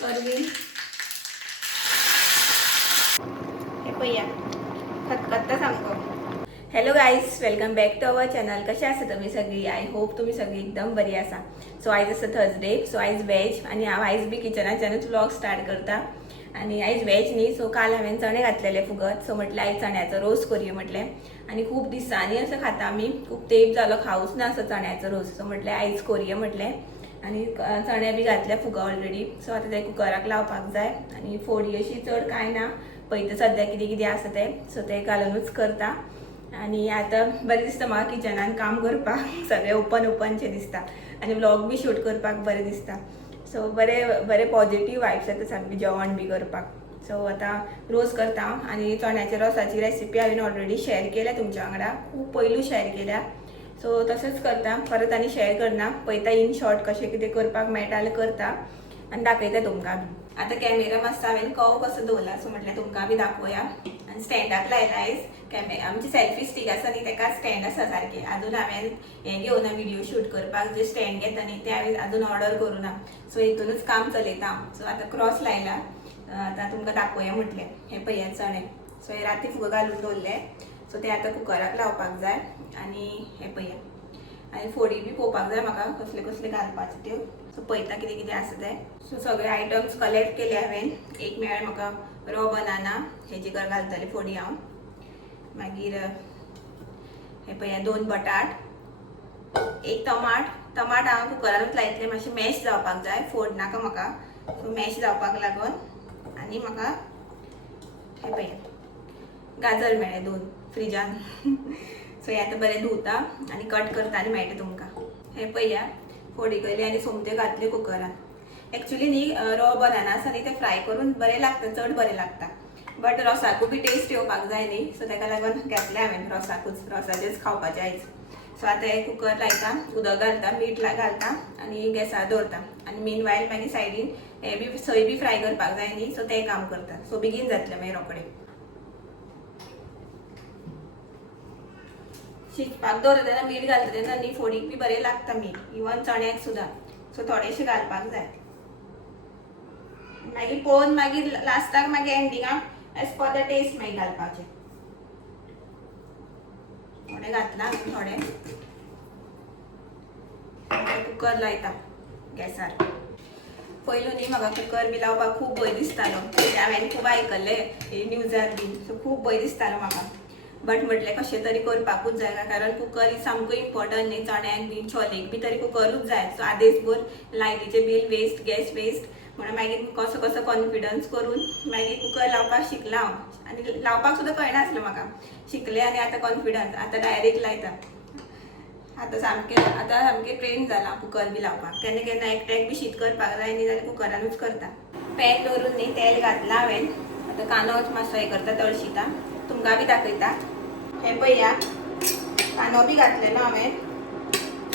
करवीन हे पया खतखत्ता सांगतो. Hello guys, welcome back to our channel. कसे आसा तुम्ही सगळी? आय होप तुम्ही सगळी एकदम बरी आसा. सो आयज आसा थर्सडे, सो आयज वेज आणि हांव आयज बी किचनाच्यानूच व्लॉग स्टार्ट करता. आणि आयज वेज न्ही, सो काल हांवें चणे घातलेले फुगत, सो म्हटलें आयज चण्याचो रोस करूया म्हटलें. आणि खूप दिसांनी असं खाता आमी, खूप तेंप जालो खावूच ना असो चण्याचो रोस, सो म्हटलें आयज करूया म्हटलें. आणि चणे बी घातले फुगा ऑलरेडी, सो आतां ते कुकराक लावपाक जाय. आणि फोडी अशी चड कांय ना, पळयता सद्या कितें कितें आसा तें, सो तें घालूनूच करता. आणि आता बरें दिसता म्हाका किचनान काम करपाक, सगळें ओपनशें दिसता आणि व्लॉग बी शूट करपाक बरें दिसता. सो बरे पॉझिटिव्ह वायब्स येता सामकी जेवण बी करपाक. सो आतां रोस करता आणि चण्याच्या रोसाची रेसिपी हांवें ऑलरेडी शेअर केल्या तुमच्या वांगडा, खूब पयलू शेअर केल्या. सो तशेंच करता, परत आनी शेअर करना, पळयता इन शॉर्ट कशें कितें करपाक मेळटा जाल्यार करता आनी दाखयता तुमकां बी. आतां कॅमेरा मातसो हांवें कवो कसो दवरला, सो म्हटल्यार तुमकां बी दाखोवया. आनी स्टँडाक लायला आयज आमची सेल्फी स्टीक आसा न्ही तेका स्टँड आसा सारकें. अजून हांवें हें घेवना व्हिडिओ शूट करपाक, जे स्टँड घेता न्ही ते हांवें अजून ऑर्डर करूना, सो हितूनच काम चलयता. सो आतां क्रॉस लायला, आतां तुमकां दाखोवया म्हटलें. हे पळया चणे, सो हे राती फुगो घालून दवरले, सो ते आतां कुकराक लावपाक जाय. आनी हे पळया, आनी फोडी बी पळोवपाक जाय म्हाका कसले कसले घालपाच्यो त्यो, सो पळयता कितें कितें आसा तें. सो सगळे आयटम्स कलेक्ट केले हांवें. एक मेळ्ळें म्हाका रॉ बनाना, हेजी घालतले फोडी हांव. मागीर हे पळया 2 बटाट, 1 टमाट हांव कुकरानूच लायतलें, मातशें मॅश जावपाक जाय, फोड नाका म्हाका, सो मॅश जावपाक लागून. आनी म्हाका हे पळया गाजर मेळ्ळे 2 फ्रिजान. सो हे आतां बरें धुवता आनी कट करता आनी मेळटा तुमकां. हे पळया फोडी केली आनी सोमत्यो घातल्यो कुकरान. एक्चुअली न्ही रॉ बनाना आसा न्ही ते फ्राय करून बरें लागता, चड बरें लागता, बट रोसाकूय बी टेस्ट येवपाक जाय न्ही, सो तेका लागून घेतलें हांवें रोसाचेच खावपाचें आयज. सो आतां हे कुकर लायता, उदक घालता, मीठ घालता आनी गॅसार दवरता. आनी मीन वायल मागीर सायडीन हे बी सोय बी फ्राय करपाक जाय न्ही, सो तें काम करता. सो बेगीन जातलें मागीर रोखडें. शिजपाक दवरता तेन्ना मीठ घालता तेन्ना न्ही फोडीक बी बरें लागता मीठ, इवन चण्याक सुद्दां, सो थोडेशें घालपाक जाय. मागीर पळोवन मागीर लास्टाक मागीर एंडिंगाक एज पर द टेस्ट मागीर घालपाचें. थोडें घातलां थोडें. कुकर लायता गॅसार. पयलू न्ही म्हाका कुकर बी लावपाक खूब भंय दिसतालो, हांवें खूब आयकल्लें न्यूजार बी, सो खूब भंय दिसतालो म्हाका. बट म्हटलें कशें तरी करपाकूच जाय, कारण कुकर ही सामको इम्पॉर्टंट न्ही, चण्याक बी छोलेक बी तरी कुकरूच जाय. सो आदेसभर लायटीचें बील वेस्ट, गॅस वेस्ट, म्हणून मागीर कसो कसो कॉन्फिडन्स करून मागीर कुकर लावपाक शिकलां हांव. आनी लावपाक सुद्दां कळनासलें म्हाका, शिकलें आनी आतां कॉन्फिडन्स, आतां डायरेक्ट लायता. आतां सामकें ट्रेन जालां कुकर बी लावपाक. केन्ना केन्ना एकट्याक बी शीत करपाक जाय न्ही जाल्यार कुकरानूच करता. पॅन दवरून न्ही तेल घातलां हांवें. आतां कांदो मातसो हें करता, तळशिता, तुमकां बी दाखयता. हे पळया कांदो बी घातलेलो हांवें.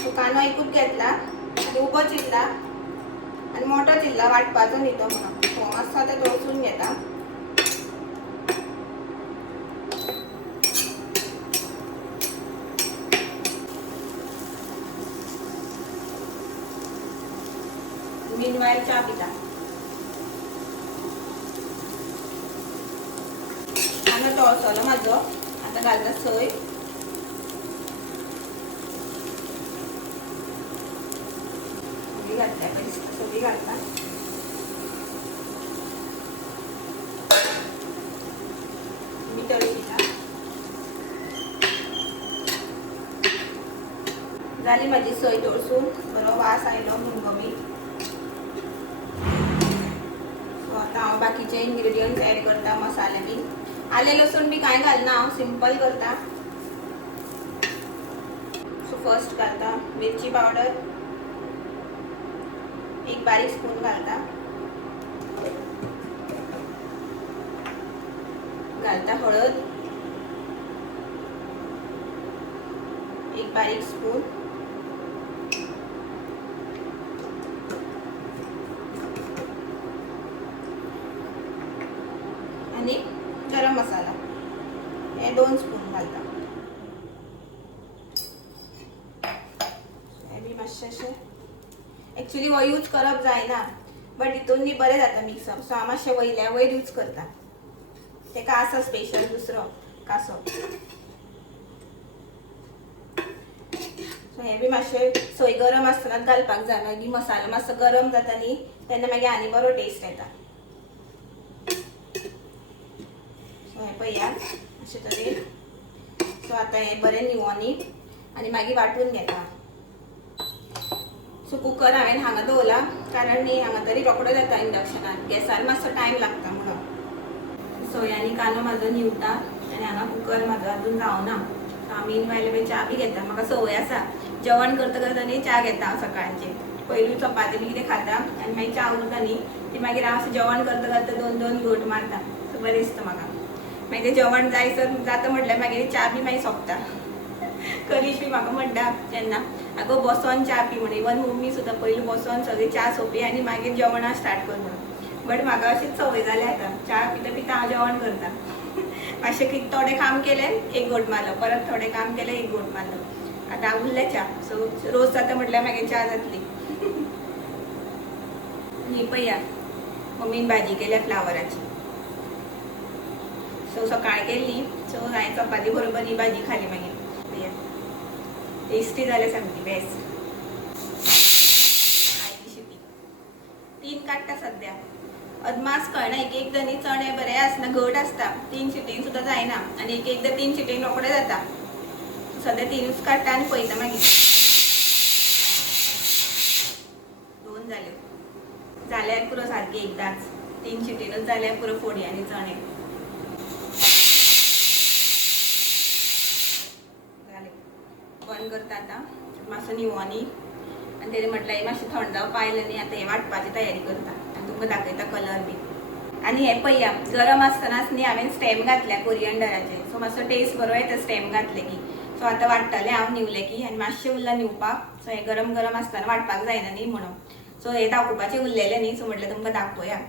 सो कांदो एकूच घेतला आनी उबो चिरला आनी मोठो चिरला, वाटपाचो न्ही तो म्हाका. सो मातसो आतां तळसून घेता. मीनवायल च्या पिता. कांदो तळसलो म्हाजो, आतां घालता सोय. घातल्या सगळी घालता. मी तळशिता. जाली म्हाजी सोय तळसून, बरो वास आयलो घमघमीत. सो आतां हांव बाकीचे इन्ग्रेडियंट्स एड करता, मसाले बी. आले लसूण बी कांय घालना हांव, सिंपल करता. सो फर्स्ट घालता मिरची पावडर, 1 बारीक स्पून घालता. घालता हळद, 1 बारीक स्पून. आणि गरम मसाला हे 2 स्पून घालता. हे बी मातशें एक्चुअली हो यूज करप जायना, बट हितून न्ही बरें जाता मिक्सअप, सो हांव मातशें वयल्या वयर यूज करता. तेका आसा स्पेशल दुसरो कासो. सो हें बी मातशें सोय गरम आसतनाच घालपाक जाय, मागीर मसालो मातसो गरम जाता न्ही तेन्ना मागीर आनी बरो टेस्ट येता. सो हें पळया अशें तरेन. सो आतां हें बरें निवोनी आनी मागीर वांटून घेता. सो कुकर हांवें हांगा दवरला कारण न्ही हांगा तरी रोखडो जाता इंडक्शनान, गॅसार मातसो टायम लागता म्हणून. सोयानी कांदो म्हाजो निवता आनी हांगा कुकर म्हाजो अजून जावना. हांव मेनवायले च्या बी घेता, म्हाका संवय आसा जेवण करता करता न्ही च्या घेता हांव सकाळचें. पयलीं चपाती बी कितें खाता आनी मागीर च्या उरता न्ही ती मागीर हांव जेवण करता करता 2-2 घोट मारता. सो बरें दिसता म्हाका. मागीर तें जेवण जायसर जाता म्हटल्यार मागीर च्या बी मागीर सोंपता. करीश बी म्हाका म्हणटा तेन्ना आगो बसोन च्या पी म्हण. इवन मम्मी सुद्दां पयलीं बसोन सगळी च्या सोंपी आनी मागीर जेवणा स्टार्ट कर म्हणून. बट म्हाका अशीच संवय जाल्या आतां. च्या पिता पिता हांव जेवण करता. मातशें कितें थोडें काम केलें 1 घोट मारलो, परत थोडें काम केलें 1 घोट मारलो. आतां उरलें च्या. सो रोस जाता म्हटल्यार मागीर च्या जातली. ही पळया मम्मीन भाजी केल्या फ्लावराची. सो सकाळ केल्ली, सो हांवें चपाती बरोबर ही भाजी खाली मागीर. टेस्टी जाले सामकी बेस्ट. 3 काडटा सद्या. अदमास कळना, एक एकदां न्ही चणे बरें आसना, घट आसता, 3 शिटीन सुद्दां जायना आनी एक एकदां 3 शिटीन रोखडें जाता. सद्या 3च काडटा आनी पळयता मागीर. 2 जाल्यो. जाल्यार पुरो सारकी एकदांच. 3 शिटीनूच जाल्यार पुरो फोडी आनी चणे. बंद करता आतां मातसो निवोनी आनी तेणें म्हटल्यार हें मातशें थंड जावपा आयलें न्ही आतां हें वांटपाची तयारी करता आनी तुमकां दाखयता कलर बी. आनी हें पळया गरम आसतनाच न्ही हांवें स्टेम घातल्या कोरियंडराचे. सो मातसो टेस्ट बरो येता स्टेम घातले की. सो आतां वाडटलें हांव निवलें की आनी मातशें उरलां निवपाक. सो हें गरम गरम आसतना वाडपाक जायना न्ही म्हणून. सो हें दाखोवपाचें उरलेलें न्ही, सो म्हटलें तुमकां दाखोवया.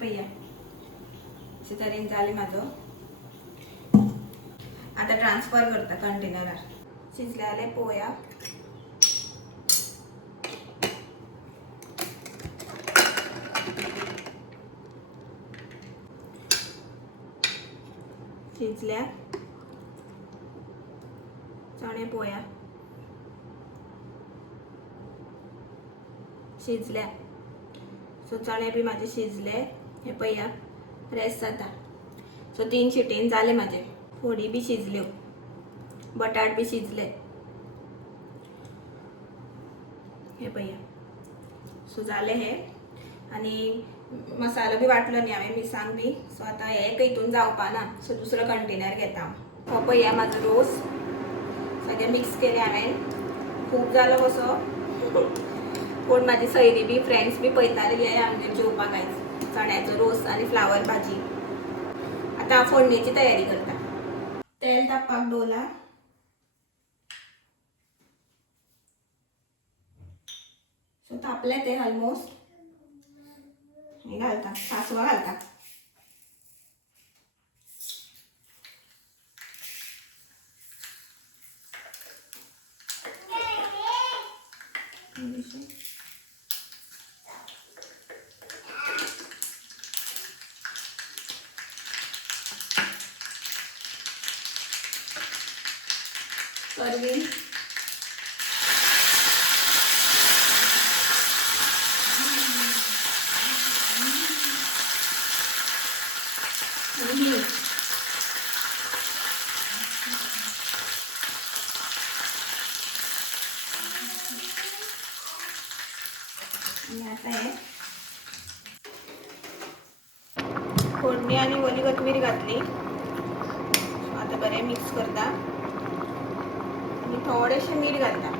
पळया अशें तरेन जालें म्हाजो. आतां ट्रान्सफर करता कंटेनरार. शिजलें जाल्यार पळोवया. शिजल्या. चणे पळोवया. शिजल्या. सो चणे बी म्हाजे शिजले. हे पळया प्रेस जाता. सो 3 शिटीन जाले म्हाजे. फोडी बी शिजल्यो, बटाट बी शिजले. हे पळया. सो जालें हें आनी मसालो बी वाटलो न्ही हांवें मिरसांग बी. सो आतां हें हितून जावपाना, सो दुसरो कंटेनर घेता हांव. हो पळया म्हाजो रोस सगळें मिक्स केलें हांवें. खूब जालो कसो. कोण म्हाजी सयरी बी फ्रेंड्स बी पळयताली हे आमगेर जेवपाक आयज. चण्याचो रोस आनी फ्लावर भाजी. आतां हांव फोडणेची तयारी करता. तेल तापपाक दवरला. सो तापलें तें ऑलमोस्ट. हे घालता, सांसवां घालता. करवीन. आता हे फोडणी आणि ओली कोथिंबीर घातली. आता बरें मिक्स करता आणि थोडेशें मीठ घालता.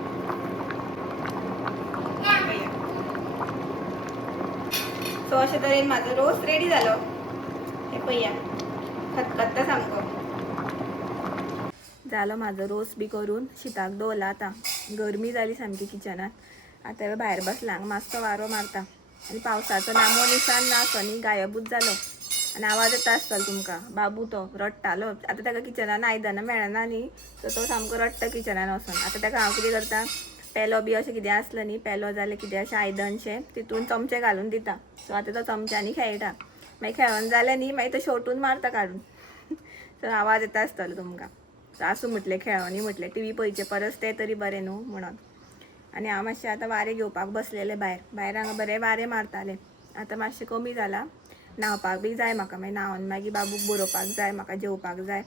सो अशें तरेन म्हाजो रोस रेडी जालो. हे पळया खतखत्ता सामको. जालो म्हाजो रोस बी करून शिताक दवरला. आतां गरमी जाली सामकी किचनात. आतां भायर बसलां, मातसो वारो मारता आनी पावसाचो नामो निशान ना असो न्ही, गायबूच जालो. आणि आवाज येता आसतलो तुमकां. बाबू तो रडटालो. आतां ताका किचनान आयदनां मेळना न्ही, सो तो सामको रडटा किचनान वचून. आतां ताका हांव कितें करता, पेलो बी अशें कितें आसलें न्ही, पेलो जाल्यार कितें अशें आयदनशें तितून चमचे घालून दिता. सो आतां तो चमच्यांनी खेळटा. मागीर खेळून जालें न्ही, मागीर तो शेवटून मारता काडून. सो आवाज येता आसतलो तुमकां. सो आसूं म्हटलें खेळोनी म्हटलें, टी व्ही पळोवचे परस तें तरी बरें न्हू म्हणून. आनी हांव मातशें आतां वारें घेवपाक बसलेलें भायर हांगा बरें वारें मारतालें. आतां मातशें कमी जालां. न्हांवपाक बी जाय म्हाका, मागीर न्हांवन मागीर बाबूक बरोवपाक जाय, म्हाका जेवपाक जाय.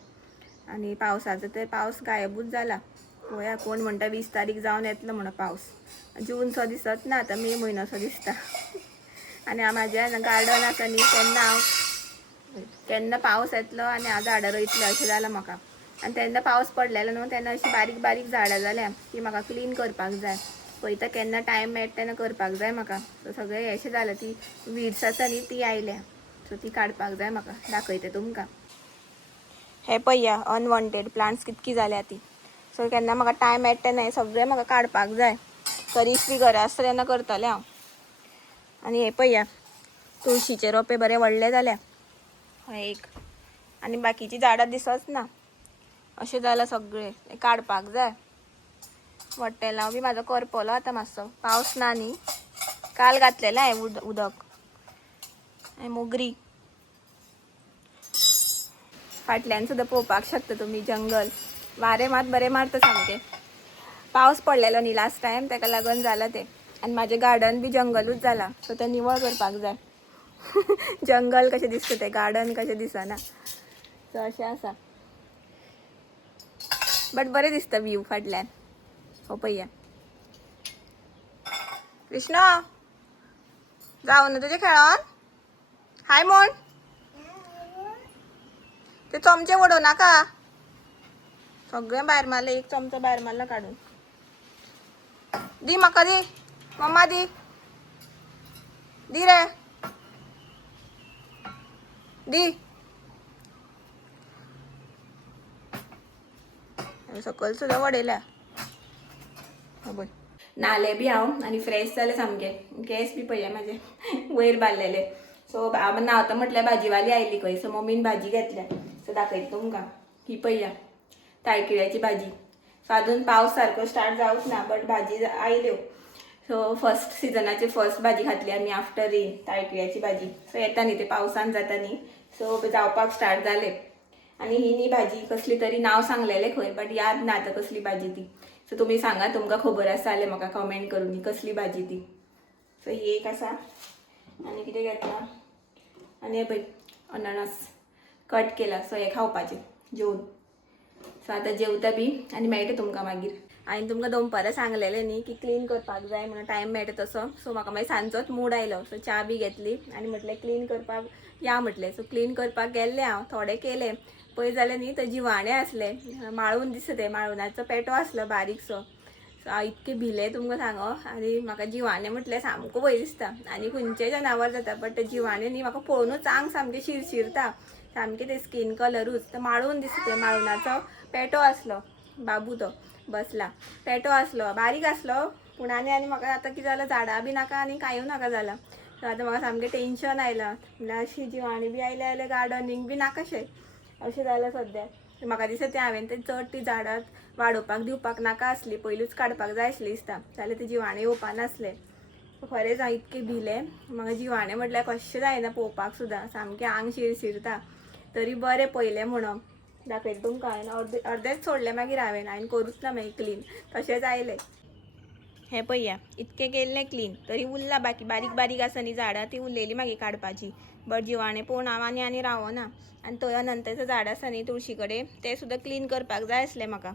आनी पावसाचो तर पावस गायबूच जाला. पळोवया, कोण म्हणटा 20 तारीख जावन येतलो म्हणून पावस. जूनचो दिसत ना, आतां मे म्हयनोचो दिसता. आनी हांव म्हाजें गार्डन आसा न्ही, केन्ना पावस येतलो आनी हांव झाडां रोयतलें अशें जालां म्हाका. आनी तेन्ना पावस पडलेलो न्हू, तेन्ना अशीं बारीक बारीक झाडां जाल्या ती म्हाका क्लीन करपाक जाय. पळयता केन्ना टायम मेळटा तेन्ना करपाक जाय म्हाका. सो सगळें अशें जालें, ती वीड्स आसा न्ही ती आयल्या. सो ती काडपाक जाय म्हाका. दाखयता तुमकां. हे पळया, अनवॉन्टेड प्लांट्स कितकी जाल्या ती. सो केन्ना म्हाका टायम मेळटा तेन्ना हें सगळें म्हाका काडपाक जाय. करीस बी घरा आसता तेन्ना करतलें हांव. आनी हे पळया, तुळशीचे रोंपे बरे व्हडले जाल्या. हय एक. आनी बाकीची झाडां दिसच ना. अशें जालां सगळें. हें काडपाक जाय. वट्टेलांव बी म्हाजो करपलो आतां मातसो. पावस ना न्ही. काल घातलेलें हांवें उदक. मोगरी. फाटल्यान सुद्दां पळोवपाक शकता तुमी जंगल. वारें मात बरें मारता सामकें. पावस पडलेलो न्ही लास्ट टायम, ताका लागून जालां तें. आनी म्हाजें गार्डन बी जंगलूच जालां. सो तें निवळ करपाक जाय. जंगल कशें दिसता तें, गार्डन कशें दिसना. सो अशें आसा. बट बरें दिसता व्यू फाटल्यान. हो पळया. कृष्णा, जावं ना तुजें खेळोन? हाय म्हण. ते चमचे वडोव नाका. सगळें भायर मारलें, एक चमचो भायर मारला काडून. दी म्हाका दी. मम्मा दी. दी रे. दी. सकयल सुद्दां वडयल्या. नाले बी हांव आनी फ्रेश जालें सामकें. केस बी पळया म्हाजे वयर बारलेले. सो हांव न्हांवता म्हटल्यार भाजीवाली आयली खंय. सो मम्मीन भाजी घेतल्या. सो दाखयता तुमकां. ही पळया, ताळकिळ्याची भाजी. सो आजून पावस सारको स्टार्ट जावूच ना, बट भाजी आयल्यो. सो फर्स्ट सिजनाची फर्स्ट भाजी खातली आमी आफ्टर रेन, ताळकिळ्याची भाजी. सो येता न्ही ते पावसान जाता न्ही, सो जावपाक स्टार्ट जालें. आनी ही न्ही भाजी कसली तरी नांव सांगलेलें खंय, बट याद ना आतां कसली भाजी ती. सो तुमी सांगा, तुमकां खबर आसा जाल्यार म्हाका कमेंट करून ही कसली भाजी ती. सो ही एक आसा. आनी कितें घेतला, आनी हे पळय अननस कट केला. सो हे खावपाचें जेवून. सो आतां जेवता बी आनी मेळटा तुमकां मागीर. हांवें तुमकां दनपारां सांगलेलें न्ही की क्लीन करपाक जाय म्हणून, टायम मेळटा तसो. सो म्हाका मागीर सांजचोच मूड आयलो. सो च्या बी घेतली आनी म्हटलें क्लीन करपाक या म्हटलें. सो क्लीन करपाक गेल्लें हांव. थोडें केलें. पळय जाल्यार न्ही थंय जिवाणें आसलें. माळून दिसता तें, माळुनाचो पेटो आसलो बारीकसो. सो हांव इतकें भिलें तुमकां सांगो. आनी म्हाका जिवाणें म्हटल्यार सामको भंय दिसता. आनी खंयचें जनावर जाता, बट ते जिवाणें न्ही म्हाका पळोवनूच आंग सामकें शिरशिरता. सामकें तें स्कीन कलरूच. तर माळून दिसता तें, माळुनाचो पेटो आसलो. बाबू तो बसला. पेटो आसलो, बारीक आसलो. पूण आनी म्हाका आतां कितें जालां, झाडां बी नाका आनी कांय नाका जालां. सो आतां म्हाका सामकें टेंशन आयलां. म्हणल्यार अशी जिवाणीं बी आयल्या जाल्यार गार्डनींग बी नाकाशें अशें जालां सद्या. म्हाका दिसता तें हांवें तें चड ती झाडां वाडोवपाक दिवपाक नाका आसली, पयलूच काडपाक जाय आसली दिसता. जाल्यार ते जिवाणें येवपा नासले. खरेंच हांव इतकें भिलें. म्हाका जिवाणें म्हटल्यार कशें जायना पळोवपाक सुद्दां. सामकें आंग शिरशिरता. तरी बरें पयलें म्हणून. दाखयता तुमकां. हांवें अर्देच सोडलें मागीर हांवें करूच ना मागीर क्लीन. तशेंच आयलें. हें पळया, इतकें केल्लें क्लीन. तरी उरलां बाकी, बारीक बारीक आसा न्ही झाडां, ती उरलेली मागीर काडपाची. बट जिवाणें पळोवन हांव आनी रावना. आनी थंय अनंताचें झाड आसा न्ही तुळशी कडेन, तें सुद्दां क्लीन करपाक जाय आसलें म्हाका.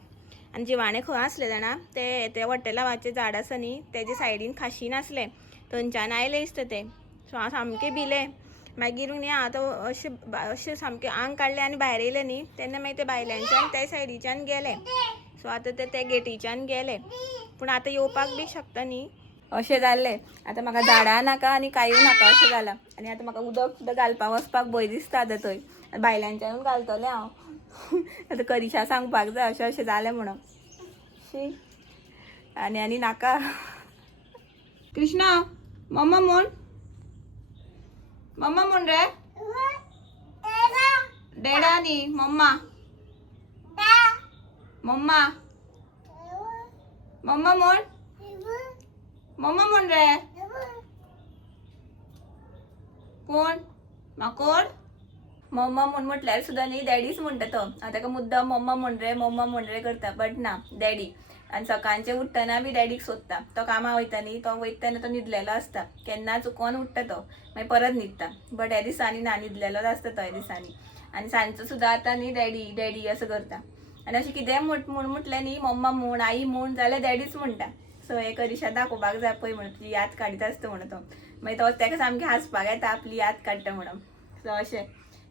आनी जिवाणें खंय आसलें जाणा, तें वट्टेलांवाचें झाड आसा न्ही, तेजे सायडीन खाशी नासलें. थंयच्यान आयलें दिसता तें. सो हांव सामकें भिलें. मागीर न्ही हांव आतां अशें सामकें आंग काडलें आनी भायर येयलें न्ही, तेन्ना मागीर ते भायल्यानच्यान ते सायडीच्यान गेलें. सो आतां ते गेटीच्यान गेलें. पूण आतां येवपाक बी शकता न्ही, अशें जाल्लें. आतां म्हाका झाडां नाका आनी कांय नाका अशें जालां. आनी आतां म्हाका उदक सुद्दां घालपाक वचपाक भंय दिसता आतां थंय. भायल्यानच्यानूच घालतलें हांव. आतां करिशा सांगपाक जाय अशें जालें म्हणून. शी. आनी नाका. कृष्णा, मम्मा म्हण. मम्मा म्हण रे. डॅडा नी मम्मा मम्मा मम्मा म्हण मम्मा म्हण रे कोण माकोड मम्मा म्हण म्हटल्यार सुद्दां न्ही डॅडीच म्हणटा तो ताका मुद्दाम मम्मा म्हण रे करता बट ना डॅडी आणि सकाळचे उठ्ठना बी डॅडीक सोदता तो कामां वयता न्ही तो वयतना तो न्हिदलेलो आसता केन्ना चुकोन उठ्ठा तो मागीर परत न्हिदता बट ह्या दिसांनी ना न्हिदलेलोच आसता तो ह्या दिसांनी आनी सांजचो सुद्दां आतां न्ही डॅडी डॅडी असं करता आनी अशें कितेंय म्हटलें न्ही मम्मा म्हण आई म्हण जाल्यार डॅडीच म्हणटा सो हे करिशा दाखोवपाक जाय पळय म्हणून तुजी याद काडीत आसता म्हणून तो मागीर तो ताका सामकें हांसपाक येता आपली याद काडटा म्हणून सो अशें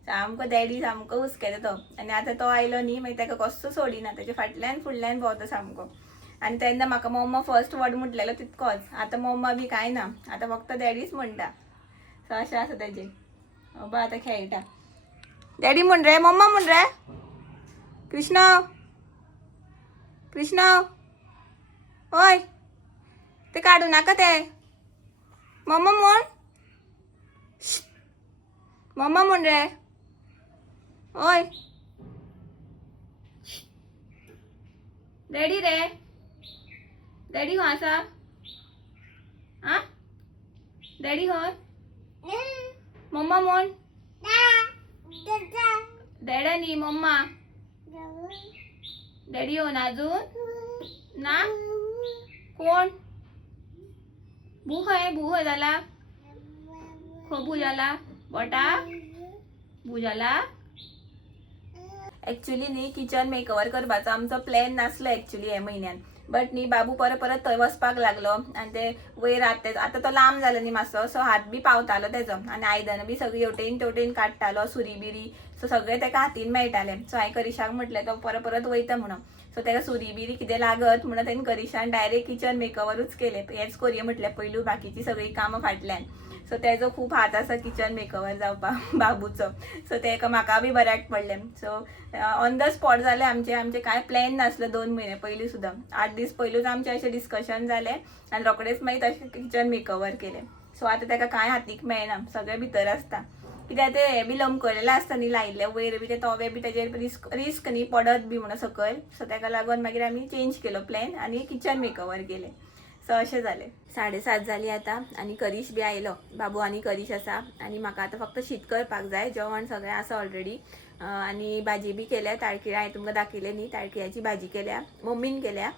सामको डॅडी सामको हुस्केता तो आनी आतां तो आयलो न्ही मागीर ताका कसो सोडिना ताच्या फाटल्यान फुडल्यान भोंवता सामको आनी तेन्ना म्हाका मम्मा फर्स्ट वर्ड म्हटलेलो तितकोच आतां मम्मा बी कांय ना आतां फक्त डॅडीच म्हणटा सो अशें आसा तेजें बाबा आतां खेळटा डॅडी म्हण रे मम्मा म्हण रे कृष्णा कृष्णा ओय ते काडू नाका ते मम्मा म्हण मम्मा म्हण रे ओय डॅडी रे डॅडी खंय आसा आ डॅडी खंय मम्मा म्हण डॅडा न्ही मम्मा डॅडी हो ना अजून ना कोण भू खंय जाला खो भू जाला बटा भू जाला एक्चुअली न्ही किचन मेकओवर करपाचो आमचो प्लॅन नासलो एक्चुअली हे म्हयन्यान बट न्ही बाबू परत थंय वचपाक लागलो आनी ते वयर आतां तो लांब जालो न्ही मातसो सो हात बी पावतालो तेजो आनी आयदनां बी सगळीं हेवटेन तेवटेन काडटालो सुरी बिरी सो सगळें ताका हातीन मेळटालें सो हांवें करिशाक म्हटलें तो परत वयता म्हणून सो ताका सुरी बिरी कितें लागत म्हणून ताणें करिशान डायरेक्ट किचन मेकओवरूच केलें हेंच करया म्हटलें पयलू बाकीची सगळीं कामां फाटल्यान सो तेजो खूब हात आसा किचन मेकओवर जावपाक बाबूचो सो तेका म्हाका बी बऱ्याक पडलें सो ऑन द स्पॉट जालें आमचें कांय प्लॅन नासलो 2 म्हयने पयलीं सुद्दां 8 दीस पयलूच आमचें अशें डिस्कशन जालें आनी रोखडेंच मागीर तशें किचन मेकओवर केलें सो आतां ताका कांय हातीक मेळना सगळें भितर आसता कित्याक ते हे बी लमकलेलें आसता न्ही लायिल्ले वयर बी ते तवे बी तेजेर रिस्क न्ही पडत बी म्हणून सकयल सो ताका लागून मागीर आमी चेंज केलो प्लॅन आनी किचन मेकओवर केलें सो अशें जालें 7:30 जालीं आतां आनी करीश बी आयलो बाबू आनी करीश आसा आनी म्हाका आतां फक्त शीत करपाक जाय जेवण सगळें आसा ऑलरेडी आनी भाजी बी केल्या ताळकिळ्या हांवें तुमकां दाखयलें न्ही ताळकिळ्याची भाजी केल्या मम्मीन केल्या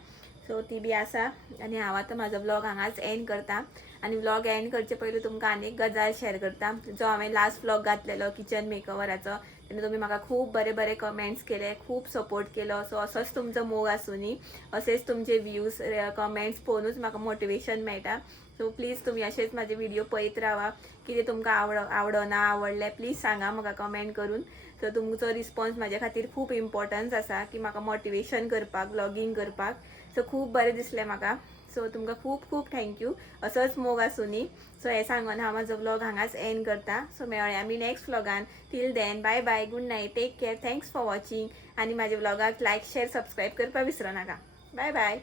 सो ती बी आसा आनी हांव आतां म्हाजो व्लॉग हांगाच एंड करता आनी व्लॉग एंड करचे पयलीं तुमकां आनी एक गजाल शेअर करता जो हांवें लास्ट व्लॉग घातलेलो किचन मेकओवराचो तेन्ना तुमी म्हाका खूब बरे कमेंट्स केले खूब सपोर्ट केलो सो असोच तुमचो मोग आसूं न्ही असेच तुमचे व्ह्यूज कमेंट्स पळोवनूच म्हाका मोटिवेशन मेळटा सो प्लीज तुमी अशेच म्हाजे व्हिडिओ पळयत रावा कितें तुमकां आवडना आवडलें प्लीज सांगा म्हाका कमेंट करून सो तुमचो रिस्पॉन्स म्हाजे खातीर खूब इम्पॉर्टन्स आसा की म्हाका मोटिवेशन करपाक व्लॉगिंग करपाक सो खूब बरें दिसलें म्हाका सो तुमकां खूब खूब थँक्यू असोच मोग आसूं न्ही सो हें सांगून हांव म्हाजो व्लॉग हांगाच एंड करता सो मेळया आमी नेक्स्ट व्लॉगान टील then bye bye good night take care thanks for watching आनी म्हाज्या व्लॉगाक लायक शेअर सबस्क्रायब करपाक विसरो नाका बाय बाय